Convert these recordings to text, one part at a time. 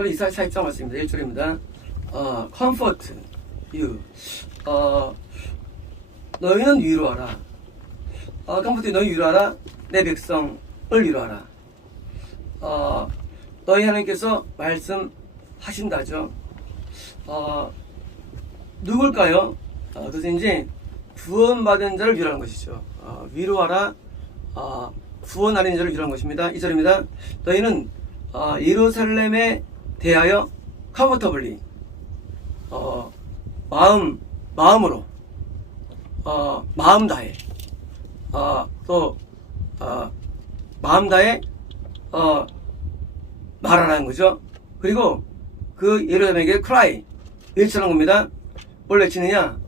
오늘 이사야 4장 말씀입니다. 1절입니다. comfort you. 너희는 위로하라. comfort 너희 위로하라. 내 백성을 위로하라. 너희 하나님께서 말씀하신다죠. 누굴까요? 그래서 이제 구원받은 자를 위로하는 것이죠. 위로하라. 구원하는 자를 위로하는 것입니다. 2절입니다. 너희는 예루살렘에 대하여 comfortably 마음으로 마음 다해 또 마음 다해 말하라는 거죠. 그리고 그 예루살렘에게 cry 외치라는 겁니다. 뭘 외치느냐?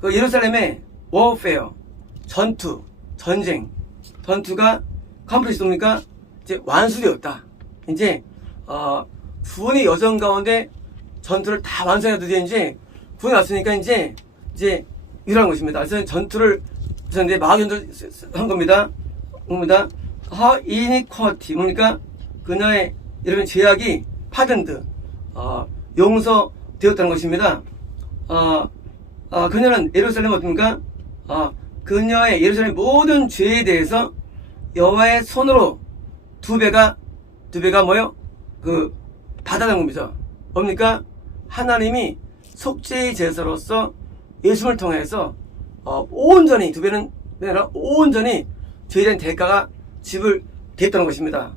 그 예루살렘의 warfare 전투가 컴플리트 뭡니까? 이제 완수되었다. 이제 구원의 여정 가운데 전투를 다 완성해도 이제 구원이 왔으니까 이제 이러한 것입니다. 그래서 전투를 하셨는데 마귀전투를 한 겁니다. 이니쿼티 뭡니까? 그녀의 여러분 죄악이 파든드 용서되었다는 것입니다. 그녀는 예루살렘 어떻습니까? 그녀의 예루살렘 모든 죄에 대해서 여호와의 손으로 두 배가 뭐요? 받아낸 겁니다. 뭡니까? 하나님이 속죄의 제사로서 예수를 통해서 온전히 두 배는 아니라 온전히 죄에 대한 대가가 지불됐다는 것입니다.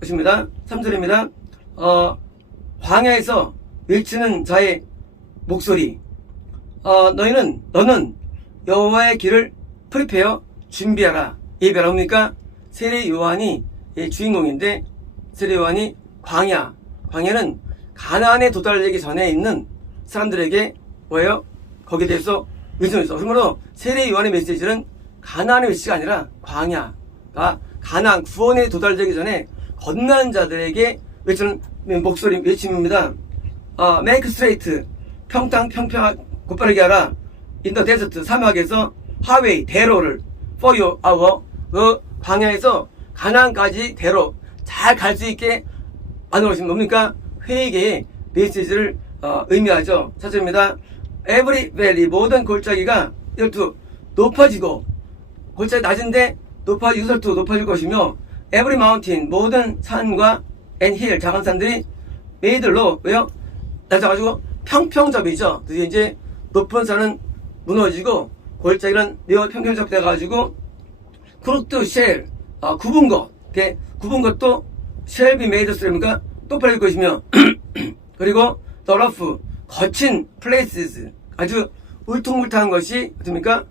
3절입니다. 광야에서 외치는 자의 목소리. 너는 여호와의 길을 프리페어 준비하라. 예배하라. 뭡니까? 세례 요한이 주인공인데 세례 요한이 광야는 가나안에 도달되기 전에 있는 사람들에게 뭐예요? 거기에 대해서 외치는 거죠. 그러므로 세례 요한의 메시지는 가나안의 메시지가 아니라 광야가 가나안 구원에 도달되기 전에 건너는 자들에게 외치는 목소리 외침입니다. make straight 평평 곧바르게 하라. in the desert 사막에서 highway 대로를 for our 그 광야에서 가나안까지 대로 잘 갈 수 있게 만들어 놓으신 뭡니까? 회개의 메시지를 의미하죠. 4절입니다. every valley 모든 골짜기가 이렇게 높아지고 골짜기 낮은데 높아지고 높아질 것이며 every mountain 모든 산과 and hill 작은 산들이 made low 왜요? 낮아가지고 평평접이죠. 이제 높은 산은 무너지고 골짜기는 매우 평평접돼가지고 크루트 쉘 굽은 것도 shall be made straight 똑바를 것이며 그리고 the rough 거친 places 아주 울퉁불퉁한 것이 어떻습니까?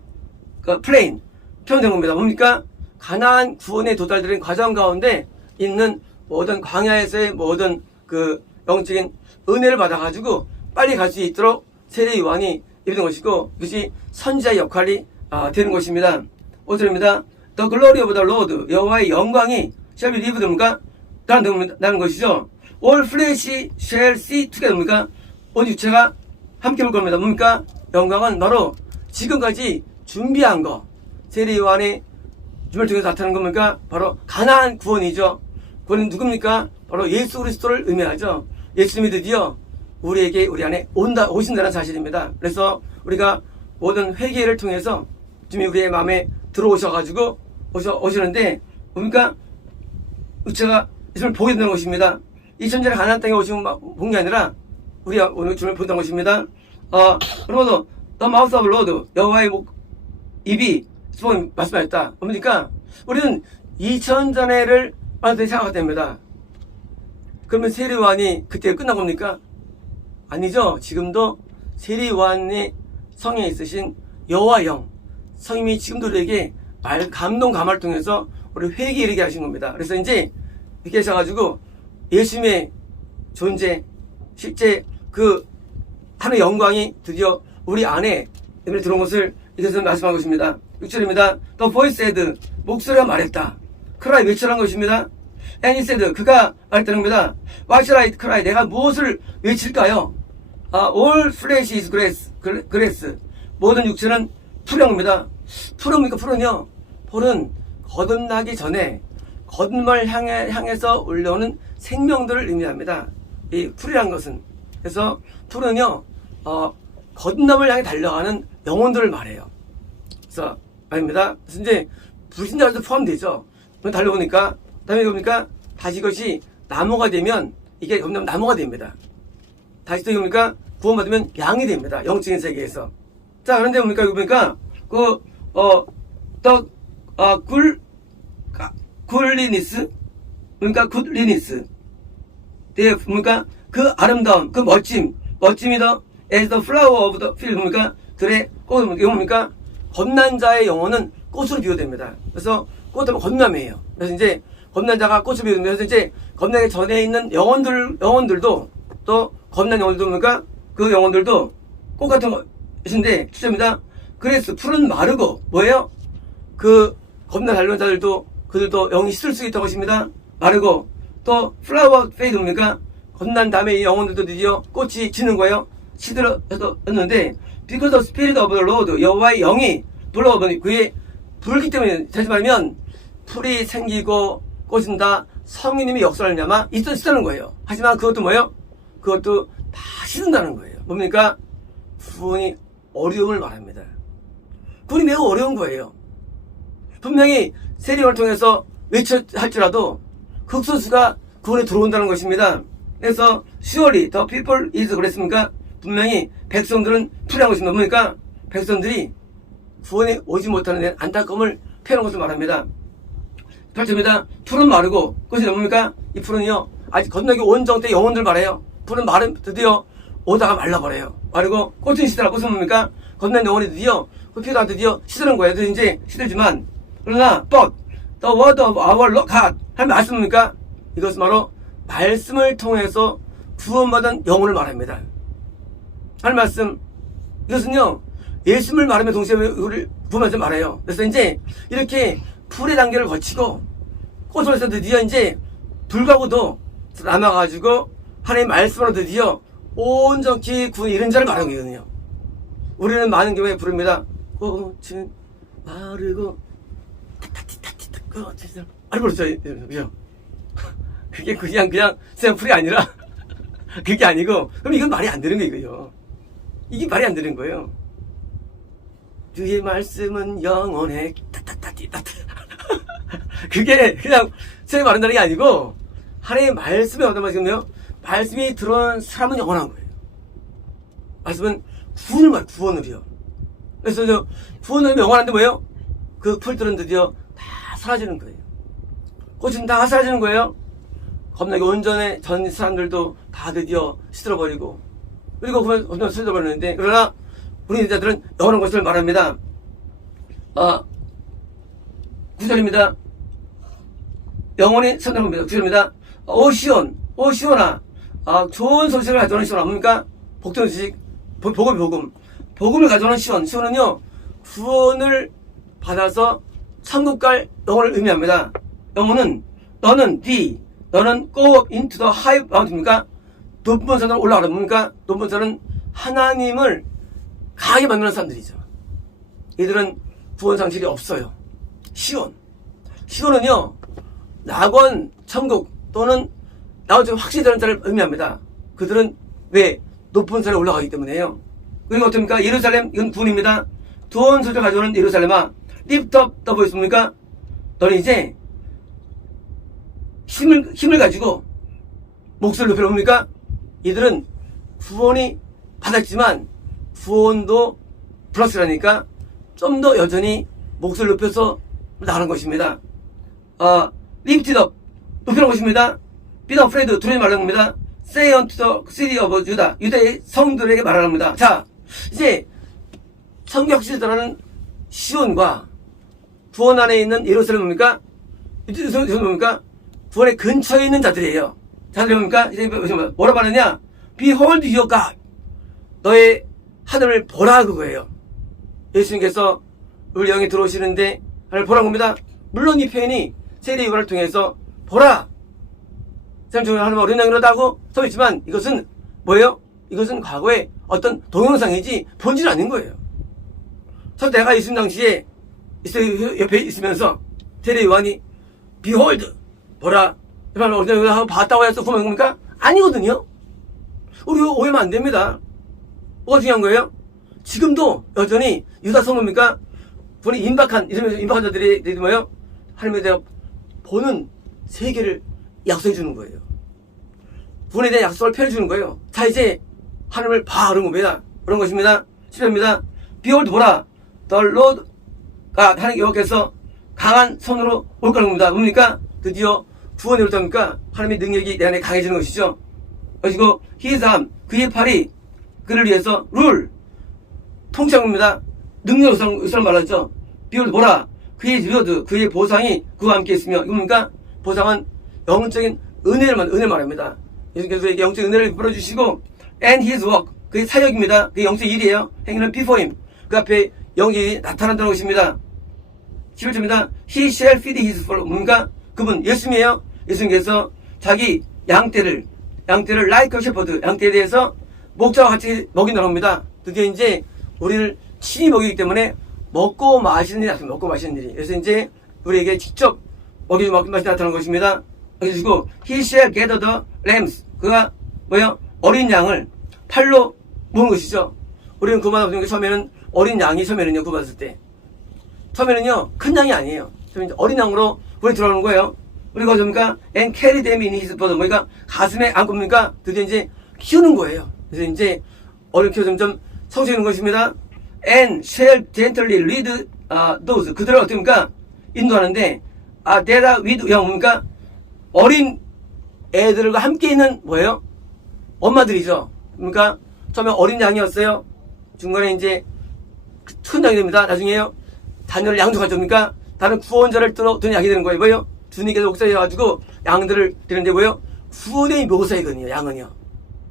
plain 표현된 겁니다. 뭡니까? 가나안 구원에 도달되는 과정 가운데 있는 모든 광야에서의 모든 그 영적인 은혜를 받아가지고 빨리 갈 수 있도록 세례 요한이 입은 것이고 그것이 선지자의 역할이 되는 것입니다. 5절입니다. The glory of the Lord 여호와의 영광이 shall be revealed입니까? 라는 것이죠. All flesh shall see together입니까? 온 육체가 함께 볼 겁니다. 뭡니까? 영광은 바로 지금까지 준비한 거 세례 요한의 주말 통해서 나타나는 겁니까? 바로 가나안 구원이죠. 구원은 누굽니까? 바로 예수 그리스도를 의미하죠. 예수님이 드디어 우리 안에 오신다는 사실입니다. 그래서 우리가 모든 회개를 통해서 주님이 우리의 마음에 들어오셔가지고 오시는데 뭡니까? 육체가 예수님을 보게 된다는 것입니다. 2000년에 가나안 땅에 오시면 본 게 아니라 우리가 오늘 주님을 본다는 것입니다. 그러므로 The mouth of Lord 여호와의 입이 말씀하셨다. 뭡니까? 우리는 2000전에를 완전히 생각하게 됩니다. 그러면 세례 요한이 그때 끝난 겁니까? 아니죠. 지금도 세례 요한의 성에 있으신 여호와 영 성님이 지금도 우리에게 감동 감화를 통해서 우리 회개에 이르게 하신 겁니다. 그래서 이제 이렇게 하셔가지고 예수님의 존재 실제 그 하나의 영광이 드디어 우리 안에 들어온 것을 이것을 말씀하고 있습니다. 6절입니다. The voice said 목소리가 말했다. cry 외치라는 것입니다. And he said 그가 말했다는 겁니다. What shall I cry 내가 무엇을 외칠까요? All flesh is grass 모든 육체는 풀입니다. 풀입니까? 풀은요. 풀은 거듭나기 전에 거듭을 향해서 올라오는 생명들을 의미합니다. 이 풀이란 것은. 그래서 풀은요, 거듭남을 향해 달려가는 영혼들을 말해요. 그래서 아닙니다. 그래서 이제 불신자도 포함되죠. 달려보니까 다음에 보니까 다시 이것이 나무가 되면 이게 점점 나무가 됩니다. 다시 또 보니까 구원받으면 양이 됩니다. 영적인 세계에서. 자, 그런데 보니까 굴리니스, 그러니까 굿리니스. 네, 그러니까 그 아름다움, 그 멋짐이 더 as the flower of the field. 그러니까 들의 꽃, 뭡니까? 겁난 자의 영혼은 꽃으로 비유됩니다. 그래서 꽃하면 겁남이에요. 그래서 이제 겁난 자가 꽃으로 비유됩니다. 그래서 이제 겁나기 전에 있는 영혼들도 또 겁난 영혼들도 뭡니까? 그 영혼들도 꽃 같은 것인데 주제입니다. 그래서 풀은 마르고 뭐예요? 그 겁나 달려온 자들도 그들도 영이 시들 수 있다고 하십니다. 마르고 또 플라워 페이드 뭡니까? 겁난 다음에 이 영혼들도 드디어 꽃이 지는 거예요. 시들었는데 because the spirit of the Lord 여호와의 영이 불러오니 그의 불기 때문에 다시 말하면 풀이 생기고 꽃인다 성령님의 역사를 냐마 있었다는 거예요. 하지만 그것도 뭐예요? 그것도 다 시든다는 거예요. 뭡니까? 구원이 어려움을 말합니다. 구원이 매우 어려운 거예요. 분명히 세례를 통해서 할지라도 극소수가 구원에 들어온다는 것입니다. 그래서 surely the people is 그랬습니까? 분명히 백성들은 풀이한 것입니다. 뭡니까? 백성들이 구원에 오지 못하는 데는 안타까움을 표현한 것을 말합니다. 8절입니다. 풀은 마르고 꽃이 뭡니까? 이 풀은요 아직 건너기 온정 때 영혼들 말해요. 풀은 드디어 오다가 말라버려요. 마르고 꽃은 시들어. 꽃은 뭡니까? 건넌 영혼이 드디어 피가 드디어 시드는 거예요. 그래서 이제 시들지만 그러나 but the word of our God 할 말씀 뭡니까? 이것은 바로 말씀을 통해서 구원받은 영혼을 말합니다. 할 말씀 이것은요 예수님을 말하면 동시에 우리를 구원받지 말아요. 그래서 이제 이렇게 풀의 단계를 거치고 꽃으로 해서 드디어 이제 불가고도 남아가지고 하나님의 말씀으로 드디어 온전히 구원 이런 자를 말하는 거거든요. 우리는 많은 경우에 부릅니다. 꽃은 마르고 아니 그렇죠. 그죠? 그게 그냥 풀이 아니라 그게 아니고 그럼 이건 말이 안 되는 거예요. 이게 말이 안 되는 거예요. 주의 말씀은 영원해 그게 그냥 제 말한다는 게 아니고 하나님의 말씀이 어떤 말이냐면 말씀이 들어온 사람은 영원한 거예요. 말씀은 구원을요. 그래서 저 구원은 영원한데 뭐예요? 그 풀들은 드디어 다 사라지는 거예요. 꽃은 다 사라지는 거예요. 겁나게 온전해 전 사람들도 다 드디어 시들어버리고 그리고 그만 시들어버리는데 그러나 우리 자들은 영원한 것을 말합니다. 9절입니다. 영원히 선언합니다. 9절입니다. 오시오나 좋은 소식을 가져오는 시온 뭡니까? 복된 소식 복음을 가져오는 시온은요 구원을 받아서 천국 갈 영혼을 의미합니다. 영혼은 너는 go into the high mountain입니까? 높은 산으로 올라가라. 뭡니까? 높은 산은 하나님을 강하게 만드는 사람들이죠. 얘들은 구원 상실이 없어요. 시온은요 낙원 천국 또는 나머지 확실히 되는 자를 의미합니다. 그들은 왜? 높은 산에 올라가기 때문에요. 그리고 어떻습니까? 예루살렘 이건 구원입니다. 좋은 소식을 가져오는 예루살렘아 lift up the voice 뭡니까? 너는 이제 힘을 가지고 목소리를 높여 봅니까? 이들은 구원이 받았지만 구원도 플러스라니까 좀 더 여전히 목소리를 높여서 나가는 것입니다. lift it up 높이는 것입니다. be not afraid 두려워하지 말라는 겁니다. say unto the city of Judah 유다의 성들에게 말하는 겁니다. 자 이제 성경시대라는 시온과 구원 안에 있는 예루살렘 뭡니까? 예루살렘 뭡니까? 구원의 근처에 있는 자들이에요. 자들이 뭡니까? 이제 뭐라고 하느냐? Behold your God. 너의 하늘을 보라 그거예요. 예수님께서 우리 영이 들어오시는데 하늘을 보라는 겁니다. 물론 이 표현이 세례 요한을 통해서 보라. 하나님 어린 양이라도 하고 써있지만 이것은 뭐예요? 이것은 과거의 어떤 동영상이지 본질은 아닌 거예요. 그래서 내가 예수님 당시에 옆에 있으면서 세례 요한이 behold, 보라. 어디서 봤다고 해서 구원한 겁니까? 아니거든요. 우리 오해하면 안 됩니다. 뭐가 중요한 거예요? 지금도 여전히 유다 성도입니까? 본이 임박한, 이러면서 임박한 자들이 뭐예요? 하나님에 대해 보는 세계를 약속해 주는 거예요. 본에 대한 약속을 펴주는 거예요. 자, 이제 하나님을 봐, 그런 겁니다. 그런 것입니다. 10절입니다. behold, 보라. the Lord가 하나님 여호와께서 강한 손으로 올 거는 겁니다. 뭡니까? 드디어 구원이 올 때입니까? 하나님의 능력이 내 안에 강해지는 것이죠. 그리고 his arm, 그의 팔이 그를 위해서 룰, 통치합니다. 능력을 말하죠. behold, 보라. 그의 리워드, 그의 보상이 그와 함께 있으며, 이거 뭡니까? 보상은 영적인 은혜를 말합니다. 예수께서 영적인 은혜를 베풀어주시고, and his work, 그의 사역입니다. 그의 영적 일이에요. 행위는 before him. 그 앞에 영이 나타난다는 것입니다. 11절입니다. He shall feed his flock. 뭡니까? 그분, 예수님이에요. 예수님께서 자기 양떼를 like a shepherd, 양떼에 대해서 목자와 같이 먹인다고 합니다. 드디어 이제 우리를 친히 먹이기 때문에 먹고 마시는 일이 나타납니다. 먹고 마시는 일이. 그래서 이제 우리에게 직접 먹이 맛이 나타나는 것입니다. 그리고 he shall gather the lambs. 그가 뭐요? 어린 양을 팔로 모은 것이죠. 우리는 구원받은 게 처음에는 어린 양이 처음에는요, 구원받았을 때. 처음에는요, 큰 양이 아니에요. 처음에 어린 양으로 우리 들어오는 거예요. 그리고 뭡니까? and carry them in his bosom. 뭐니까 가슴에 안고 뭡니까? 드디어 이제 키우는 거예요. 그래서 이제 어린 키워 점점 성장하는 것입니다. and shall gently lead those. 그들을 어떻게 합니까? 인도하는데, that are with young. 뭡니까? 어린 애들과 함께 있는 뭐예요? 엄마들이죠. 그러니까 처음에 어린 양이었어요. 중간에 이제 큰 양이 됩니다. 나중에요. 자녀를 양육하죠. 그러니까 다른 구원자를 두는 양이 되는 거예요. 뭐예요? 주님께서 목사해가지고 양들을 드리는데 뭐예요? 구원의 묘사이거든요. 양은요.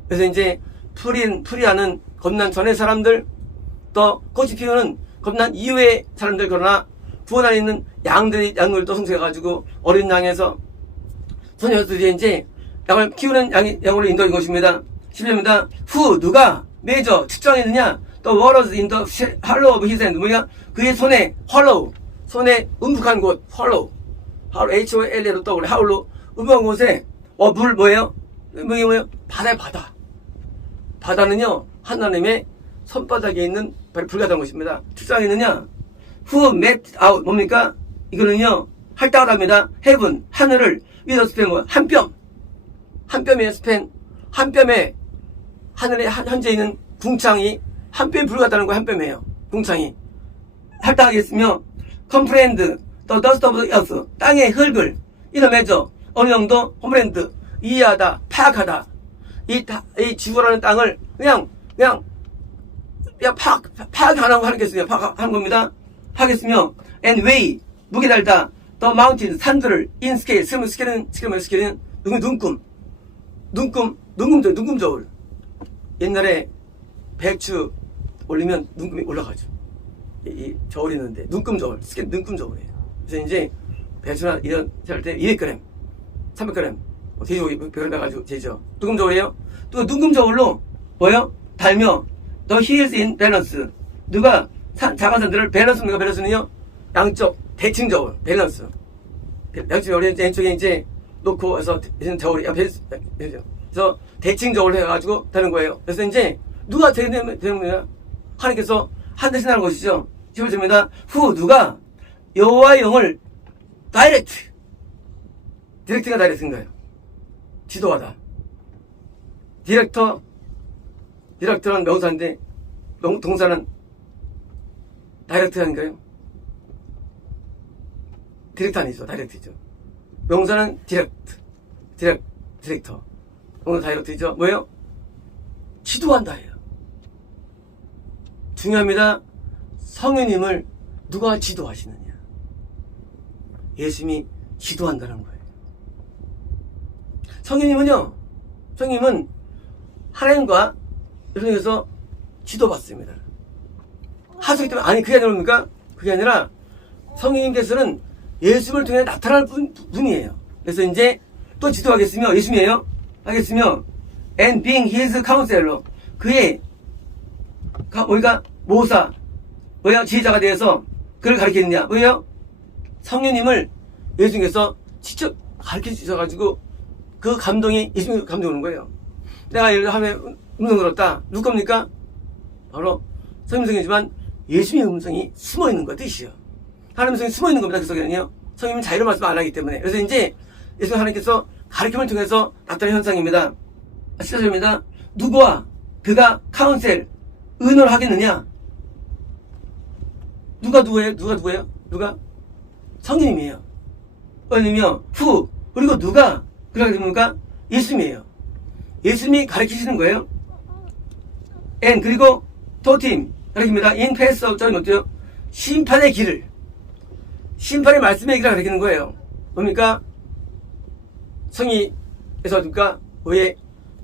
그래서 이제 풀이하는 겁난 전의 사람들, 또 꽃이 피우는 겁난 이후의 사람들, 그러나 구원 안에 있는 양을 또 성숙해가지고 어린 양에서 소녀들이 이제 양을 키우는 양으로 인도한 것입니다. 11절입니다. 누가 매저 측정했느냐? 또 waters in the hollow of his hand. 뭐냐? 그의 손에 hollow, 손에 음북한 곳, hollow, H-O-L-L로 떠오르 하울로 음북한 곳에 물 뭐예요? 뭐예요? 바다. 바다는요, 하나님의 손바닥에 있는 불가능한 것입니다. 측정했느냐? Who met out. 뭡니까? 이거는요, 할당을 합니다. heaven, 하늘을 with a span, 한 뼘의 스팬, 한 뼘에 하늘에 현재 있는 궁창이 한 뼘에 불과하다는 거예요. 한 뼘이에요. 궁창이 할당하겠으며 comprehend the dust of the earth, 땅의 흙을 이름해줘 어느 정도 comprehend, 이해하다, 파악하다. 이 지구라는 땅을 그냥 파악하라고 하겠으며 파악하는 겁니다. 하겠으며 and weigh, 무게 달다 the mountains, 산들을 in scale, 스케일은 눈금 저울. 옛날에 배추 올리면 눈금이 올라가죠. 이 저울이 있는데 눈금 저울, 눈금 저울이에요. 그래서 이제 배추나 이런 할 때 200g, 300g 돼지고기 100g 해가지고 재죠. 눈금 저울이에요. 또 눈금 저울로 뭐예요? 달며 the hills in balance. 누가 작은 산들을 밸런스는요? 양쪽 대칭 저울, 밸런스. 양쪽 저울이 왼쪽에 이제 놓고 해서 저울이 그래서 대칭 저울을 해가지고 되는 거예요. 그래서 이제 누가 되는 거냐? 하나님께서 한 대신 하는 것이죠. 11절입니다. 누가 여호와의 영을 디렉트가 다이렉트인가요? 지도하다. 디렉터는 명사인데 동사는 다이렉트 아닌가요? 디렉트 아니죠. 다이렉트죠. 명사는 디렉터. 오늘 다이렉트죠. 뭐예요? 지도한다예요. 중요합니다. 성령님을 누가 지도하시느냐? 예수님이 지도한다는 거예요. 성령님은 하나님과 예수님께서 지도받습니다. 하소기 때문에, 아니, 그게 아니라 뭡니까? 그게 아니라 성령님께서는 예수를 통해 나타날 분이에요. 그래서 이제 또 지도하겠으며, 예수님이에요. 하겠으며, and being his counselor. 그의, 모사, 지혜자가 되어서 그를 가르치느냐? 성령님을 예수님께서 직접 가르쳐 주셔가지고 그 감동이 예수님 감동이 오는 거예요. 내가 예를 들어 하나님의 음성 들었다. 누구 겁니까? 바로 성임성이지만 예수님의 음성이 숨어 있는 거 뜻이요. 하나님의 음성이 숨어 있는 겁니다. 그 속에는요. 성님은 자유로 말씀 안 하기 때문에. 그래서 이제 예수 하나님께서 가르침을 통해서 나타낸 현상입니다. 14절입니다. 누구와 그가 카운셀 의논을 하겠느냐? 누가 누구예요? 누가? 성님이에요. 아니면 후 그리고 누가 그러게 됩니까? 예수님이에요. 예수님이 가르치시는 거예요. and 그리고 토팀 가르칩니다. in pass of judgment 어때요? 심판의 길을 심판의 말씀의 길을 가르치는 거예요. 뭡니까? 성의에서 어떻습니까? 왜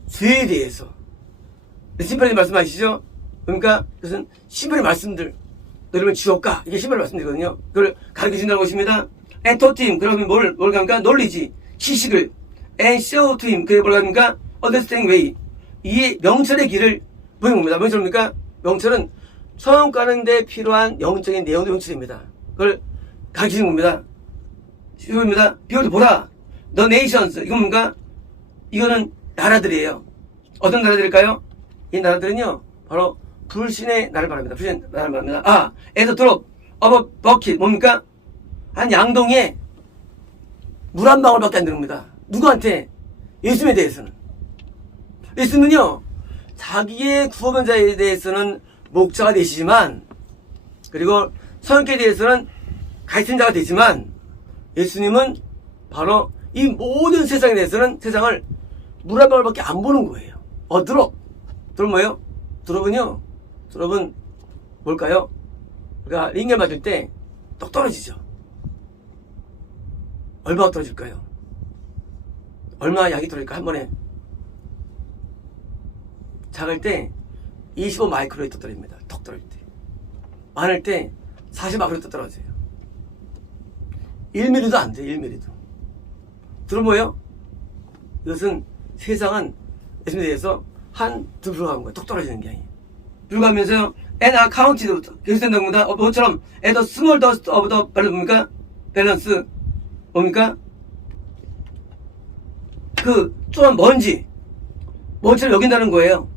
죄에 대해서 심판의 말씀 아시죠? 뭡니까? 그것은 심판의 말씀들 너희는 지옥가 이게 심판의 말씀이거든요. 그걸 가르쳐준다는 것입니다. and 토팀 그러면 뭘 합니까? 논리지 지식을 and show to him 그게 뭘 합니까? understanding way 이 명철의 길을 보이는 겁니다. 명철입니까? 명철은 처음 가는데 필요한 영적인 내용도 명철입니다. 그걸 가르치는 겁니다. 시입니다. 비오도 보라. The nations 이건 뭔가? 이거는 나라들이에요. 어떤 나라들일까요? 이 나라들은요 바로 불신의 나라를 말합니다. 불신의 나라를 말합니다. 아, as a drop of a bucket 뭡니까? 한 양동이에 물 한 방울밖에 안 들어옵니다. 누구한테? 예수님에 대해서는. 예수님은요 자기의 구원자에 대해서는 목자가 되시지만 그리고 성령께 대해서는 가르침자가 되지만 예수님은 바로 이 모든 세상에 대해서는 세상을 물 한 방울밖에 안 보는 거예요. 드롭 뭐예요? 드롭은 뭘까요? 우리가 링겔 맞을 때 똑 떨어지죠. 얼마나 떨어질까요? 얼마나 약이 들어갈까 한 번에? 작을 때 25마이크로에 떨어집니다. 톡 떨어질 때. 많을 때 40마이크로에 떨어져요. 1mm도 안 돼요. 1mm도. 들어보여요? 이것은 세상은 예수님에 대해서 한두 불과한 거예요. 톡 떨어지는 게 아니에요. 불과하면서요. And are counted. 계속된다는 겁니다. 뭐처럼 at the small dust of the 뭡니까? 밸런스. 뭡니까? 그 조금 먼지를 여긴다는 거예요.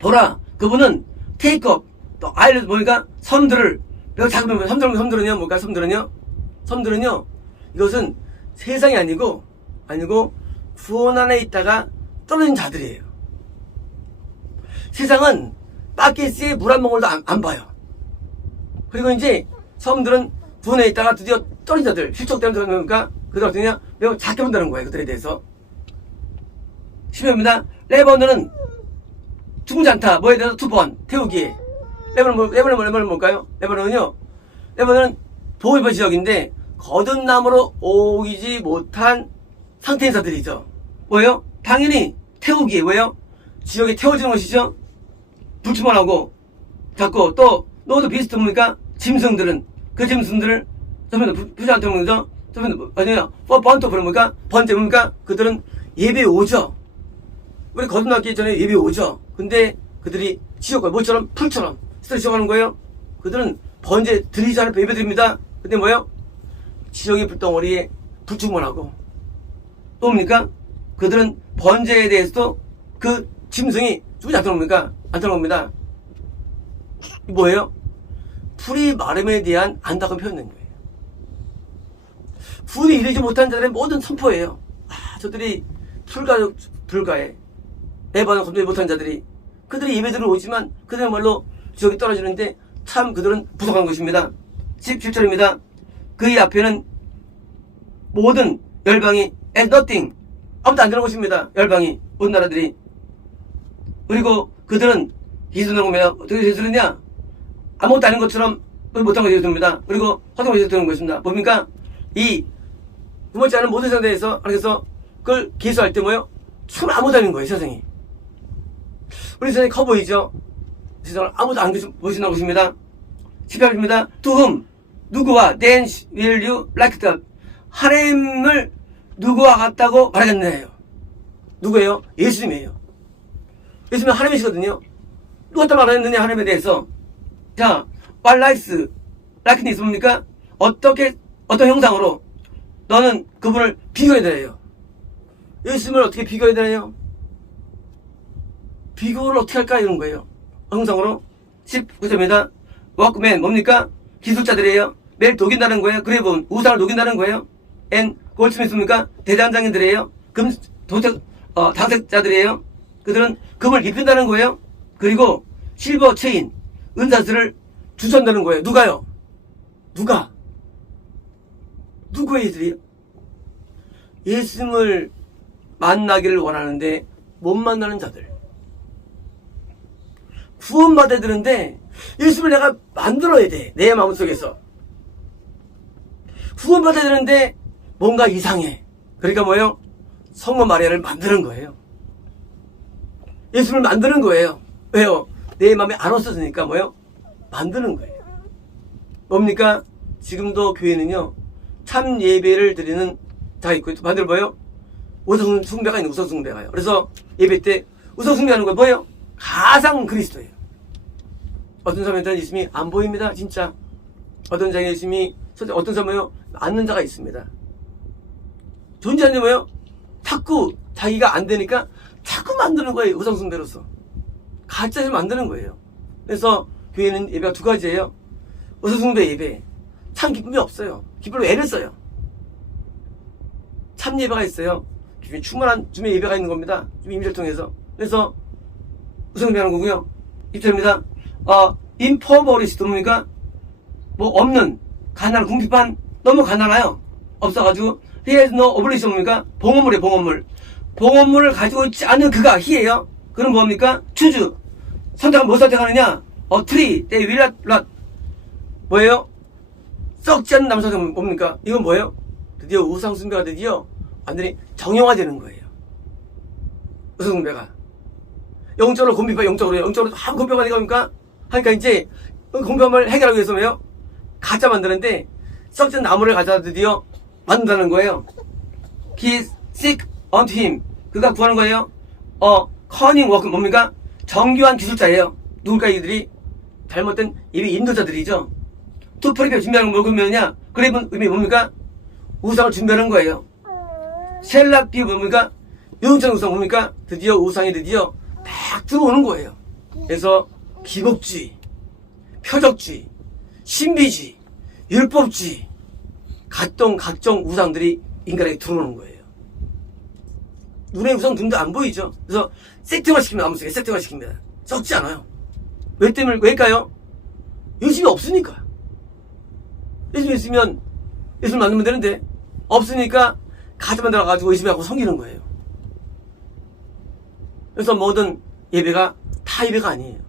보라, 그분은 take up, 또 아일랜드 뭡니까? 섬들을 매우 작은 섬들은요, 뭘까? 섬들은요, 이것은 세상이 아니고 구원 안에 있다가 떨어진 자들이에요. 세상은 바켓에 물 한 방울도 안 봐요. 그리고 이제 섬들은 구원에 있다가 드디어 떨어진 자들, 실족되는 자니까 그들 어떠냐? 매우 작게 본다는 거예요. 그들에 대해서. 10회입니다. 레바논은 죽지 않다. 뭐에 대해서 2번 태우기에. 레바논은 뭘까요? 레바논은 보호해본 지역인데 거듭 나무로 오이지 못한 상태인 자들이죠. 뭐예요? 당연히 태우기에. 왜요? 지역에 태워지는 것이죠. 불충만하고 자꾸 또 너도 비슷한 뭡니까? 짐승들은 그 짐승들을 저편도 부지 않다는 거죠. 저편도 아니에요. 번토 뭡니까? 번째 뭡니까? 그들은 예배 오죠. 우리 거듭나기 전에 예배 오죠. 근데 그들이 지옥과 뭐처럼 풀처럼 스트레스 지옥하는 거예요. 그들은 번제 드리지 않을 예배 드립니다. 근데 뭐예요? 지옥의 불덩어리에 불충만하고 또 뭡니까? 그들은 번제에 대해서도 그 짐승이 죽지 않다는 겁니까? 않다는 겁니다. 뭐예요? 풀이 마름에 대한 안타까운 표현인 거예요. 구원에 이르지 못한 자들의 모든 선포예요. 저들이 불가에 레바논 건너지 못한 자들이 그들이 예배드리러 오지만 그들은 말로 지옥에 떨어지는데 참 그들은 부족한 것입니다. 17절입니다. 그의 앞에는 모든 열방이 as nothing 아무도 안 되는 것입니다. 열방이 모든 나라들이. 그리고 그들은 예수님을 보면 어떻게 예수느냐 아무것도 아닌 것처럼 못한 것이 됩니다. 그리고 허둥 것이 되는 것입니다. 뭡니까? 이 두번째 하는 모든 세상에 대해서 하나님께서 그걸 계수할 때 뭐예요? 참 아무도 아닌 거예요. 세상이. 우리 세상이 커 보이죠? 세상을 아무도 안 보신다는 것입니다. 18절입니다. To whom 누구와 then will you like that 하나님을 누구와 같다고 말하겠느냐요. 누구예요? 예수님이에요. 예수님은 하나님이시거든요. 누가 말하겠느냐 하나님에 대해서. 자, what likes likeness 뭡니까? 어떤 형상으로 너는 그분을 비교해야 되나요? 예수님을 어떻게 비교해야 되나요? 비교를 어떻게 할까? 이런 거예요. 형성으로 19절입니다. 워크맨 뭡니까? 기술자들이에요. 매일 녹인다는 거예요. 그레이븐 우상을 녹인다는 거예요. 앤 골dsmith입니까? 대장장인들이에요. 당색자들이에요. 그들은 금을 입힌다는 거예요. 그리고 실버 체인 은사슬을 주선다는 거예요. 누가요? 누구의 이들이요? 예수님을 만나기를 원하는데 못 만나는 자들. 구원받아야 되는데 예수님을 내가 만들어야 돼. 내 마음속에서. 구원받아야 되는데 뭔가 이상해. 그러니까 뭐예요? 성모 마리아를 만드는 거예요. 예수님을 만드는 거예요. 왜요? 내 마음에 안 없어지니까 뭐예요? 만드는 거예요. 뭡니까? 지금도 교회는요, 참 예배를 드리는 자가 있고, 반대로 뭐예요? 우상 숭배가 있는 우상 숭배가요. 그래서 예배 때 우상 숭배하는 거 뭐예요? 가상 그리스도예요. 어떤 사람한테는 예수님이 안 보입니다, 진짜. 어떤 자에게 예수님이, 어떤 사람은요, 맞는 자가 있습니다. 존재하는 뭐예요? 자꾸 자기가 안 되니까 자꾸 만드는 거예요. 우상 숭배로서. 가짜를 만드는 거예요. 그래서 교회는 예배가 두 가지예요. 우상 숭배 예배. 참 기쁨이 없어요. 기쁨을 애를 써요. 참 예배가 있어요. 충만한 주의 예배가 있는 겁니다. 주의 임재를 통해서. 그래서 우상 숭배하는 거고요. 2절입니다. 인포머리스 뭡니까? 뭐 없는 가난한 궁핍한 너무 가난해요. 없어가지고 he has no obligation 뭡니까? 봉헌물이에요. 봉헌물을 가지고 있지 않은 그가 희예요. 그럼 뭡니까? 추주 선택은 뭐 선택하느냐? 트리 they will not 뭐예요? 썩지 않는 나무 선택은 뭡니까? 이건 뭐예요? 드디어 우상 숭배가 드디어 완전히 정형화되는 거예요. 우상 숭배가 영적으로 곤비파 영적으로 곤비파가 되니까 뭡니까? 하니까 이제 곤비파를 해결하기 위해서 뭐예요? 가짜 만드는데 썩지 않는 나무를 가져다 드디어 만든다는 거예요. He seek unto him. 그가 구하는 거예요. cunning work 뭡니까? 정교한 기술자예요. 누굴까 이들이? 잘못된 예배 인도자들이죠. to prepare 준비하는 걸 그러면냐? 그래본 의미 뭡니까? 우상을 준비하는 거예요. 셀락비 뭡니까? 영적인 우상 뭡니까? 드디어 우상이 드디어 딱 들어오는 거예요. 그래서 기복주의, 표적주의, 신비주의, 율법주의, 각종 우상들이 인간에게 들어오는 거예요. 눈에 우상 눈도 안 보이죠. 그래서 세팅을 시킵니다. 아무튼 세팅을 시킵니다. 썩지 않아요. 왜일까요? 예수님이 없으니까. 예수님이 있으면 예수님 만들면 되는데 없으니까 가짜 만들어가지고 예수님하고 섬기는 거예요. 그래서 모든 예배가 다 예배가 아니에요.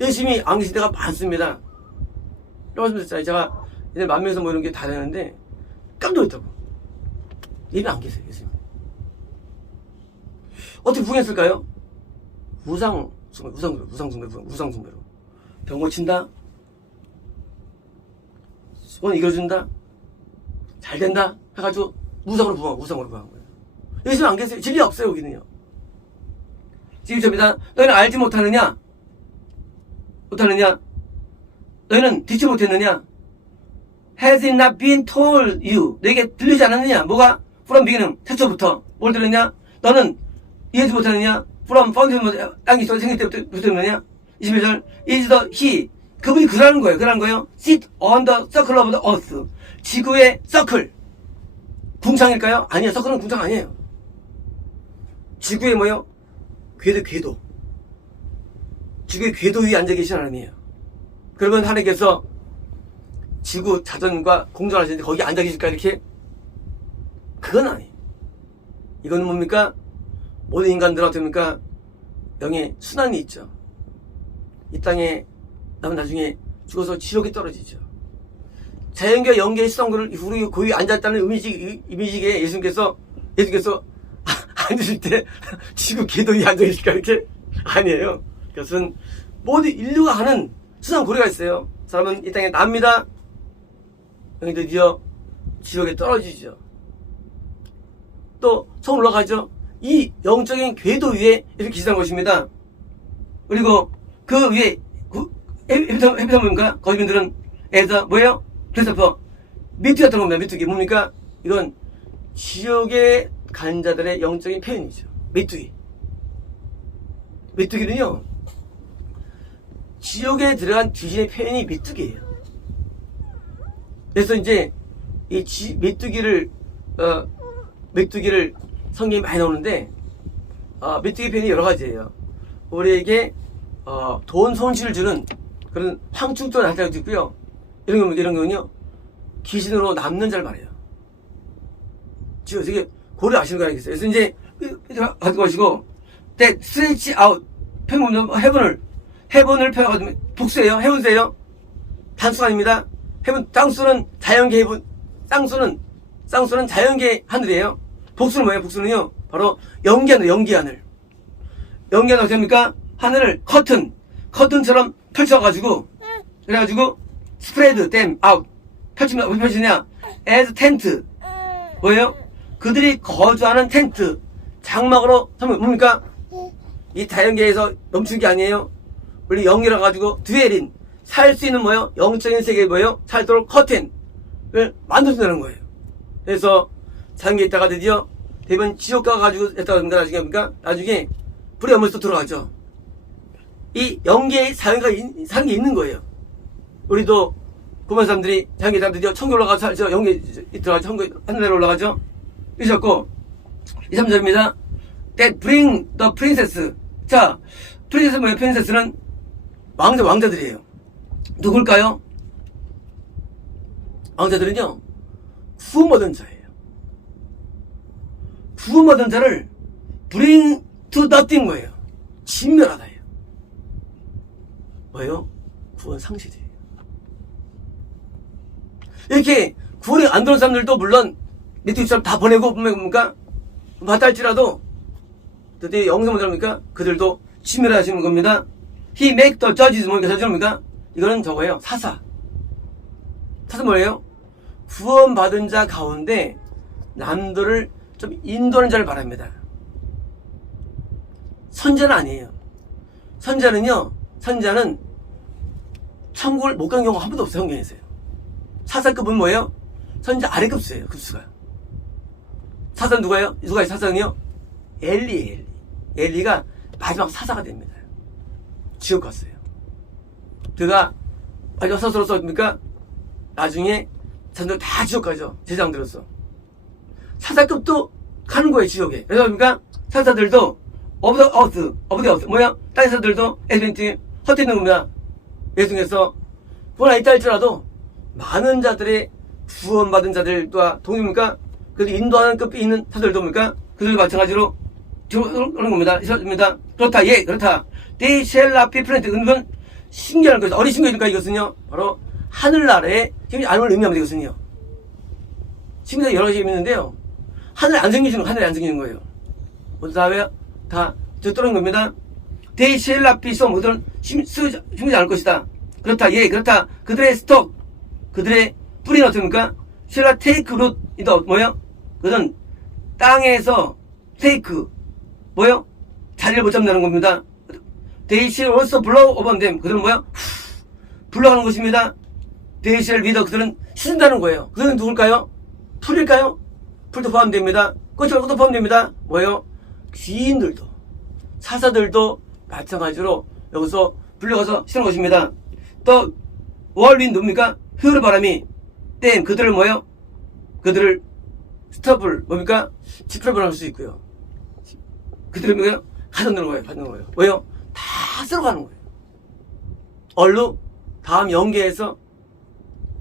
예수님이 안 계실 때가 많습니다. 말씀드렸잖아요. 제가 옛날 만명에서 뭐 이런 게 다 되는데 깜짝 놀랐다고. 예배 안 계세요. 예수님. 어떻게 부흥했을까요? 우상숭배로. 병 고친다? 소원 이겨준다? 잘 된다? 해가지고 우상으로 부흥한 거예요. 예수님 안 계세요. 진리 없어요, 여기는요. 지금 접니다. 너희는 알지 못하느냐? 너희는 듣지 못했느냐? Has it not been told you? 너에게 들리지 않았느냐? 뭐가? From beginning, 태초부터. 뭘 들었냐? 너는 이해하지 못하느냐? From foundation, 땅이 생길 때부터 들었느냐? 21절, is the he. 그분이 그러는 거예요. Sit on the circle of the earth. 지구의 서클. 궁창일까요? 아니에요. 서클은 궁창 아니에요. 지구의 뭐요? 궤도. 지구의 궤도 위에 앉아 계신 하나님이에요. 그러면 하나님께서 지구 자전과 공존하시는데 거기 앉아 계실까 이렇게? 그건 아니에요. 이건 뭡니까? 모든 인간들한테 뭡니까? 영의 순환이 있죠. 이 땅에 나면 나중에 죽어서 지옥에 떨어지죠. 자연과 영계의 수성구를 우리 그 위에 앉았다는 이미지에 예수님께서 앉으실 때 지구 궤도 위에 앉아 계실까 이렇게? 아니에요. 그것은 모든 인류가 하는 수상 고리가 있어요. 사람은 이 땅에 납니다. 영이 드디어 지옥에 떨어지죠. 또 처음 올라가죠. 이 영적인 궤도 위에 이렇게 기술한 것입니다. 그리고 그 위에 해피섬인가? 거주민들은 뭐예요? 그래서 미투기 같은 겁니다. 미투기 뭡니까? 이건 지옥에 간 자들의 영적인 표현이죠. 메뚜기. 메뚜기는요, 지옥에 들어간 귀신의 표현이 메뚜기예요. 그래서 이제 이 메뚜기를 성경에 많이 나오는데, 메뚜기 표현이 여러 가지예요. 우리에게 돈 손실을 주는 그런 황충도 나타나고 있고요. 이런 경우는요, 귀신으로 남는 자를 말해요. 지금 되게 고려 아시는 거 아니겠어요? 그래서 이제 가지고 가시고, that stretch out 표현 보면 헤븐을 표현하거든요. 복수예요. 헤븐스예요. 단수가 아닙니다. 헤븐 땅수는 자연계 헤븐, 쌍수는 자연계 하늘이에요. 복수는 뭐예요? 복수는요, 바로 연기 하늘. 연기 하늘 어떻게 됩니까? 하늘을 커튼처럼 펼쳐가지고, 그래가지고 spread them out, 펼치면 어떻게 펼치냐? as tent. 뭐예요? 그들이 거주하는 텐트, 장막으로 뭡니까? 이 자연계에서 멈춘 게 아니에요. 원래 영이라 가지고 드웰인, 살 수 있는 뭐예요? 영적인 세계에 뭐예요? 살도록 커튼을 만들어준다는 거예요. 그래서 자연계에 있다가 드디어 대부분 지옥 가가지고 했다가 나중에 불의 어머니로 들어가죠. 이 영계의 사는 게 있는 거예요. 우리도 구만 사람들이 자연계에 있다가 드디어 천국 올라가서 살죠. 영계에 들어가죠. 천국 하늘로 올라가죠. 이러셨고, 2, 3절입니다. That bring the princess. 자, 프린세스 뭐예요? 프린세스는 왕자들이에요. 누굴까요? 왕자들은요, 구원받은 자예요. 구원받은 자를 bring to nothing 뭐예요? 진멸하다예요. 뭐예요? 구원 상실이에요. 이렇게 구원이 안 되는 사람들도 물론 메뚜기처럼 다 보내고 뭡니까? 받할지라도 드디어 영성을 들어옵니까? 그들도 진멸하시는 겁니다. He make the judges 뭡니까? 이거는 저거예요. 사사 뭐예요? 구원받은 자 가운데 남들을 좀 인도하는 자를 말합니다. 선자는 아니에요. 선자는 천국을 못 간 경우가 한 번도 없어요. 성경에서요. 사사급은 뭐예요? 선자 아래급수예요. 급수가. 사사는 누가요? 사사는요? 엘리가 마지막 사사가 됩니다. 지옥 갔어요. 그가 마지막 사사로서 뭡니까? 나중에 사람들 다 지옥 가죠. 제장들로서. 사사급도 가는 거예요, 지옥에. 그래서 뭡니까? 사사들도 of the earth. 뭐야? 땅의 사사들도 에드벤트 헛되는 겁니다. 예수님께서 구원 안 있다 할지라도 많은 자들의 구원받은 자들과 동일입니까? 그래서 인도하는 급이 있는 사들도 뭡니까? 그들도 마찬가지로 그런 겁니다. 그렇다. They shall not be planted. 그건 신기한 거죠. 어디 신기하니까 이것은요, 바로 하늘나라에 지금 안을 의미하면 되거든요. 신기가 여러 가지 있는데요. 하늘에 안 생기는 거예요. 모두 다 떨어진 겁니다. They shall not be sown. 그들은 심지 않을 것이다. 그렇다. 그들의 스톡, 그들의 뿌리는 어떻습니까? shall not take root. 뭐요? 그들은 땅에서 take, 뭐요? 자리를 못 잡는다는 겁니다. They shall also blow upon them. 그들은 뭐요? 불러가는 것입니다. They shall wither. 그들은 씻는다는 거예요. 그들은 누굴까요? 풀일까요? 풀도 포함됩니다. 꽃이 말고도 포함됩니다. 뭐요? 귀인들도, 사사들도 마찬가지로 여기서 불려가서 씻는 것입니다. 또 월윈 뭡니까? 흐르는 바람이 땜 그들을 뭐요? 그들을 스톱을 뭡니까? 지프라블 할 수 있고요. 그들을 뭐요? 가져오는 거예요. 왜요? 다 쓸어가는 거예요. 얼루 다음 연계에서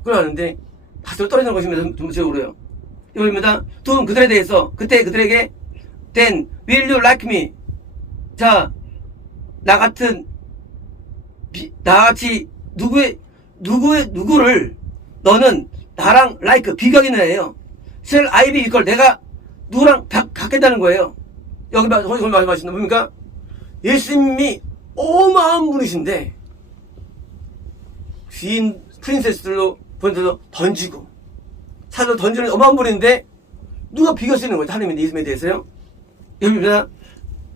끌어가는데 다 쓸어 떨어지는 것입니다. 전체적으로요. 이겁니다. 두 그들에 대해서 그때 그들에게 Then will you like me? 자, 나같이 누구를 너는 나랑 like 비교하겠느냐예요. shall I be equal? 내가 누구랑 같겠다는 거예요. 여기 말씀하시는 뭡니까? 예수님이 어마어마한 분이신데 귀인 프린세스들로 보내서 던지고 사도 던지는 어마어마한 분인데 누가 비교할 수 있는 거죠? 하나님의 예수님에 대해서요. 여기입니다.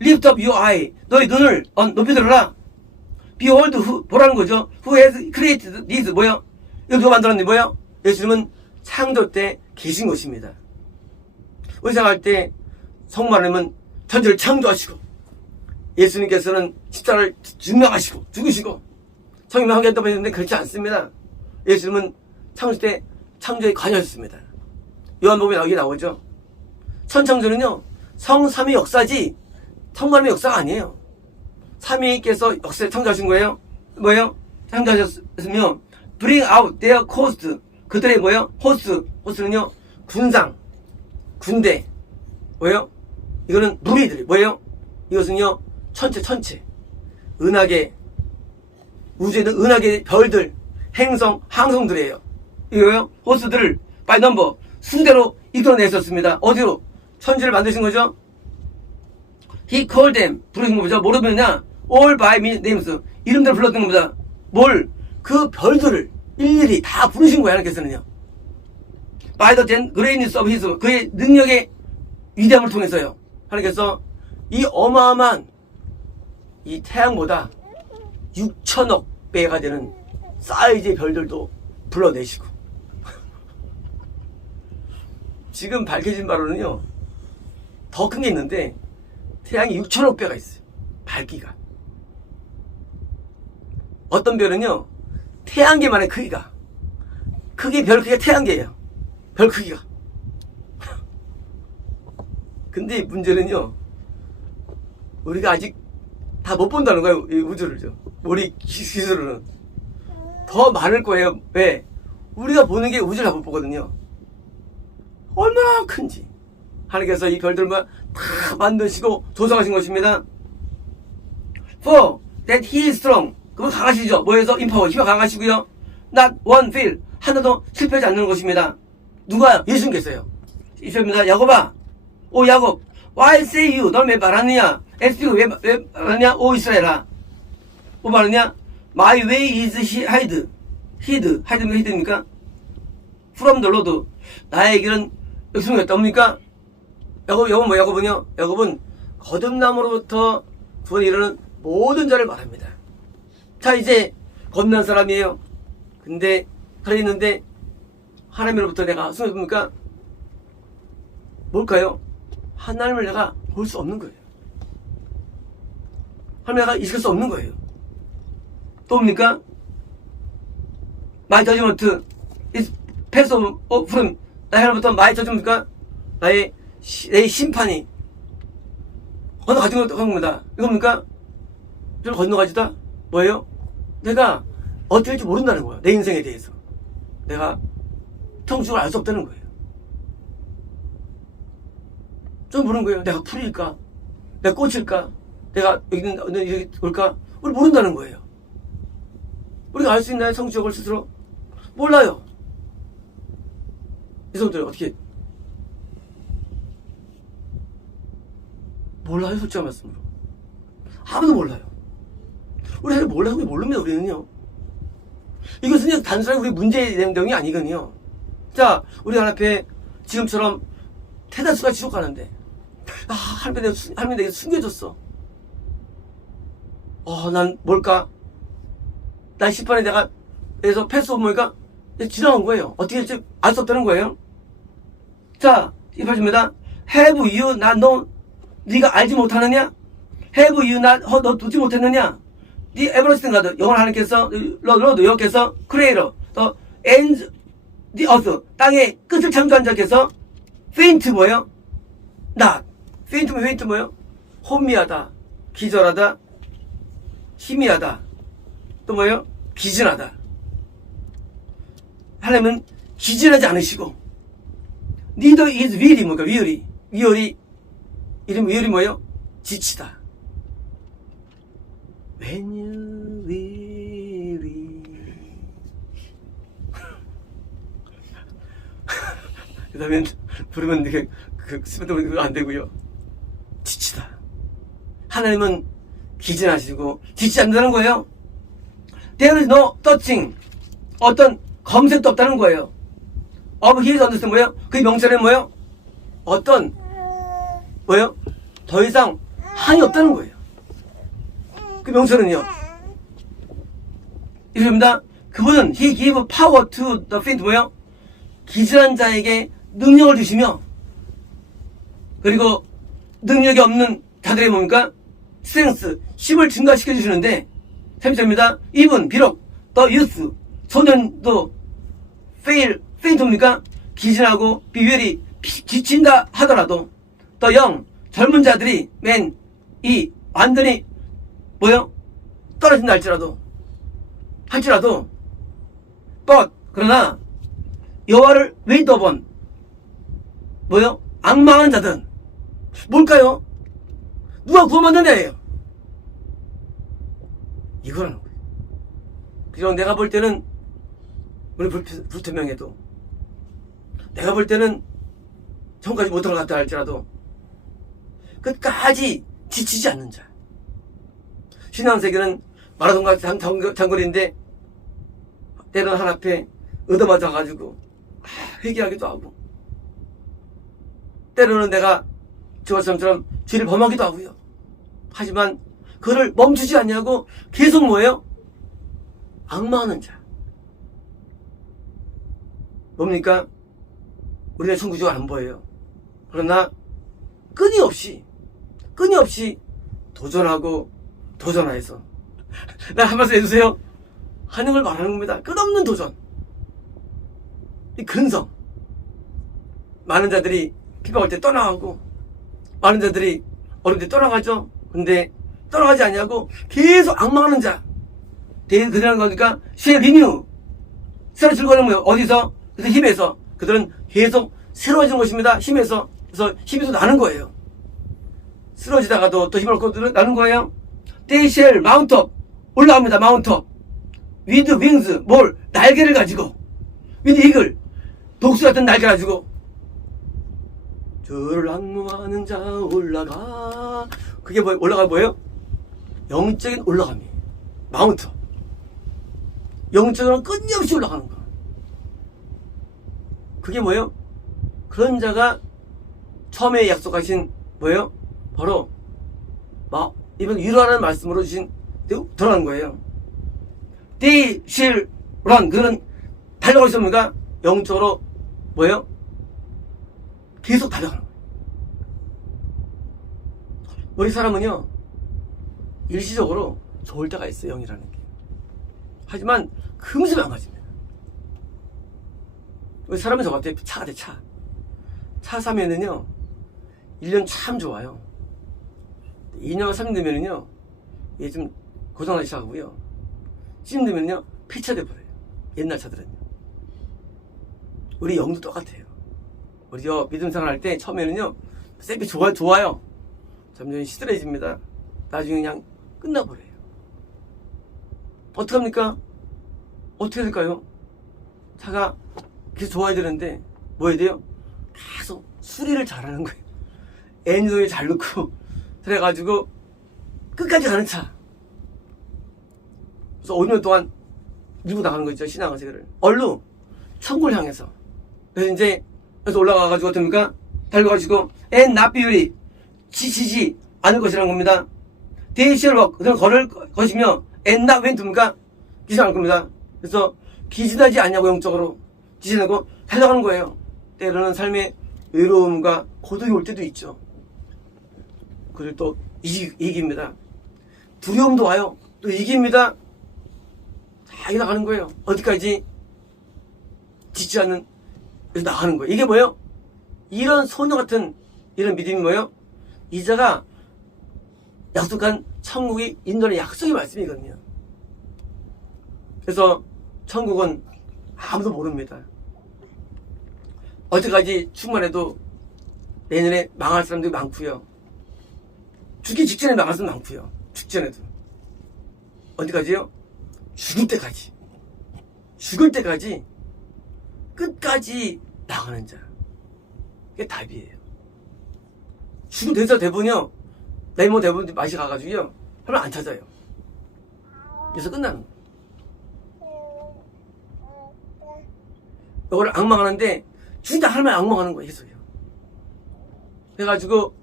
Lift up your eye. 너희 눈을 높이 들어라. Behold, 보라는 거죠. Who has created this? 뭐요? 이거 누가 만들었는데 뭐요? 예수님은 창조 때 계신 것입니다. 우리 생각할 때 성모하나님은 천지를 창조하시고 예수님께서는 십자가를 증명하시고 죽으시고 성령하게 했다고 했는데 그렇지 않습니다. 예수님은 창조 때 창조에 관여하셨습니다. 요한복음에 여기 나오죠. 천창조는요 성삼위 역사지 성모하나님의 역사가 아니에요. 삼위께서 역사를 창조하신 거예요. 뭐예요? 창조하셨으며 bring out their host 그들의 뭐예요? 호스트는요 군상 군대 뭐예요? 이거는 무리들 뭐예요? 이것은요 천체 은하계 우주에 있는 은하계 별들 행성 항성들이에요. 이거요 호스들을 by number 수대로 이끌어내셨습니다. 어디로? 천지를 만드신 거죠. He called them 부르신 거죠. 뭐로 부르냐? all by names 이름대로 불렀던 겁니다. 뭘? 그 별들을 일일이 다 부르신 거예요. 하나님께서는요 by the greatness of his 그의 능력의 위대함을 통해서요. 하나님께서 이 어마어마한 이 태양보다 6천억 배가 되는 사이즈의 별들도 불러내시고 지금 밝혀진 바로는요 더 큰 게 있는데 태양이 6천억 배가 있어요. 밝기가 어떤 별은요 태양계만의 크기가 별 크기가 태양계예요. 별 크기가 근데 문제는요 우리가 아직 다 못 본다는 거예요. 이 우주를요. 우리 기술로는 더 많을 거예요. 왜? 우리가 보는 게 우주를 다 못 보거든요. 얼마나 큰지 하나님께서 이 별들만 다 만드시고 조성하신 것입니다. For that he is strong 그건 강하시죠. 뭐에서? 인파워 힘이 강하시고요. Not one fail 하나도 실패하지 않는 것입니다. 누가? 예수님께서요. 이십니다. 야곱아 오 야곱 Why say you 넌 왜 말하느냐? 에스피가 왜 말하느냐? 오 이스라엘아 뭐 말하느냐? My way is hid입니까? From the Lord 나의 길은 역성이었다. 뭡니까? 야곱은 뭐 야곱은요? 야곱은 거듭남으로부터 구원에 이르는 모든 자를 말합니다. 자 이제 거듭난 사람이에요. 근데 살아있는데 하나님으로부터 내가 승리합니까? 뭘까요? 하나님을 내가 볼 수 없는 거예요. 하나님을 내가 이식할 수 없는 거예요. 또 뭡니까? My judgment is passed from 나의 하나님부터 my judgment입니까? 나의 심판이 건너가진 겁니다. 이겁니까? 저를 건너가지다? 뭐예요? 내가 어떻게 될지 모른다는 거야. 내 인생에 대해서. 내가 청중을 알 수 없다는 거예요. 좀 모르는 거예요. 내가 풀일까? 내가 꽃일까? 내가 여기 올까? 우리 모른다는 거예요. 우리가 알 수 있나요? 성취욕을 스스로? 몰라요. 이 사람들 어떻게 몰라요? 솔직한 말씀으로 아무도 몰라요. 우리 사실 몰라요. 모릅니다. 우리는요. 이것은 그냥 단순하게 우리 문제의 내용이 아니거든요. 자, 우리 하나님께 지금처럼 태단수가 지옥 가는데 하나님 내게 숨겨줬어. 난 뭘까? 난 10번에 내가 그래서 패스 오브 뭐니까 지나간 거예요. 어떻게 될지 알 수 없다는 거예요. 자, 이 말입니다. Have you not known? 네가 알지 못하느냐? Have you not 너 듣지 못했느냐? The everlasting God 영원 하나님께서 Lord 여호와께서 Creator the ends the earth 땅의 끝을 창조한 자께서 faint 뭐예요? not faint 뭐예요? 혼미하다, 기절하다, 희미하다, 또 뭐예요? 기진하다. 하나님은 기진하지 않으시고 neither is weary 뭐가 위열이 이름 위열이 뭐예요? 지치다. When you weary 그 다음에 부르면 이게 스피드 안 되고요. 지치다. 하나님은 기진하시고 지치지 않는다는 거예요. There is no touching 어떤 검색도 없다는 거예요. Of his understanding 뭐예요? 그 명찰은 뭐예요? 어떤 뭐예요? 더 이상 한이 없다는 거예요. 그 명찰은요. 이겁니다. 그분은 he give power to the faint 뭐예요? 기질한 자에게 능력을 주시며 그리고 능력이 없는 자들이 뭡니까? 스트렝스, 힘을 증가시켜 주시는데 3절입니다. even 비록 더 유스 소년도 페인트입니까? 기진하고 비웰이 지친다 하더라도 더 영 젊은 자들이 이 완전히 뭐요? 떨어진다 할지라도 그러나 여호와를 웨이트 업온 뭐요? 악망하는 자들은 뭘까요? 누가 구원받는다예요. 이거라는 거예요. 그리고 내가 볼 때는 우리 불투명해도 내가 볼 때는 전까지 못 들어갔다 할지라도 끝까지 지치지 않는 자. 신앙세계는 마라톤과 장거리인데 때로는 한 앞에 얻어맞아가지고 회개하기도 하고 때로는 내가 저것처럼 죄를 범하기도 하고요. 하지만 그를 멈추지 않냐고 계속 뭐예요? 악마하는 자. 뭡니까? 우리는 천국이 안 보여요. 그러나 끊임없이 도전하여서 나 한 말씀 해주세요. 하는 걸 말하는 겁니다. 끝없는 도전. 이 근성. 많은 자들이 피박할 때 떠나가고 많은 자들이 어려울 때 떠나가죠. 근데 떠나가지 않냐고 계속 악망하는 자. 그들은 거니까 쉐 리뉴. 새로 즐거워하는 거예요. 어디서? 그래서 힘에서. 그들은 계속 새로워지는 것입니다. 힘에서. 그래서 힘이 또 나는 거예요. 쓰러지다가도 또 힘을 얻고 나는 거예요. They shall mount up. 올라갑니다. mount up. With wings. 날개를 가지고. with eagle. 독수 같은 날개 가지고. 주를 악무하는 자 올라가. 그게 올라가 뭐예요? 영적인 올라감이에요. 마운트. 영적으로 끊임없이 올라가는 거. 그게 뭐예요? 그런 자가 처음에 약속하신 뭐예요? 바로 이번 위로하는 말씀으로 주신 들어가는 거예요. They shall run. 그들은 달려가고 있습니까? 영적으로 뭐예요? 계속 달려가는 거예요. 우리 사람은요 일시적으로 좋을 때가 있어요. 영이라는 게. 하지만 금세 망가집니다. 우리 사람은 저 같아요. 차가 돼. 차 사면은요 1년 참 좋아요. 2년 3년 되면은요 이게 좀 고장나기 시작하고요. 쯤 되면요 폐차돼 버려요. 옛날 차들은요. 우리 영도 똑같아요. 우리 믿음 생활할 때 처음에는요 쌤이 좋아요. 점점 시들해집니다. 나중에 그냥 끝나버려요. 어떡합니까? 어떻게 해야 될까요? 차가 계속 좋아야 되는데 뭐 해야 돼요? 계속 수리를 잘하는 거예요. 엔진오일 잘 넣고 그래가지고 끝까지 가는 차. 그래서 5년 동안 밀고 나가는 거 있죠. 신앙생활을 얼른 천국을 향해서. 그래서 올라가가지고 어떻습니까? 달려가지고 나비율이 지치지 않을 것이라는 겁니다. 데이시얼 그들은 걸을 것이며 나 웬입니까? 기지 않을 겁니다. 그래서 기진하지 않냐고 영적으로 기진하고 달려가는 거예요. 때로는 삶의 외로움과 고독이 올 때도 있죠. 그들 또 이깁니다. 두려움도 와요. 또 이깁니다. 다 나가는 거예요. 어디까지? 지지 않는 그래서 나가는 거예요. 이게 뭐예요? 이런 소녀 같은 이런 믿음이 뭐예요? 이자가 약속한 천국이 인도하는 약속의 말씀이거든요. 그래서 천국은 아무도 모릅니다. 어제까지 충만해도 내년에 망할 사람들이 많고요. 죽기 직전에 망할 사람도 많고요. 직전에도. 어디까지요? 죽을 때까지 끝까지 나가는 자. 그게 답이에요. 죽음 대부분요. 내모 대부분 맛이 가가지고요. 별로 안 찾아요. 그래서 끝나는 거예요. 이거를 악망하는데 진짜 하나만 악망하는 거예요. 계속요. 그래가지고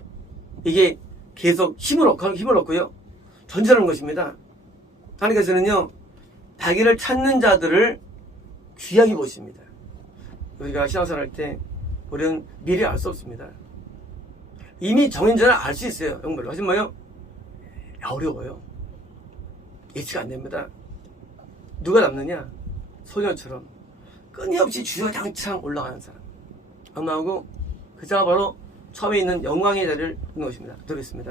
이게 계속 힘을 얻고요. 전진하는 것입니다. 하나님께서는요. 자기를 찾는 자들을 귀하게 보십니다. 우리가 신앙생활 할 때 우리는 미래 알 수 없습니다. 이미 정해진 줄 알 수 있어요. 영별로. 하지만 뭐요? 어려워요. 예측 안 됩니다. 누가 남느냐? 소녀처럼 끊임없이 주저장창 올라가는 사람. 안 나오고 그 자가 바로 처음에 있는 영광의 자리를 얻는 것입니다. 들어있습니다.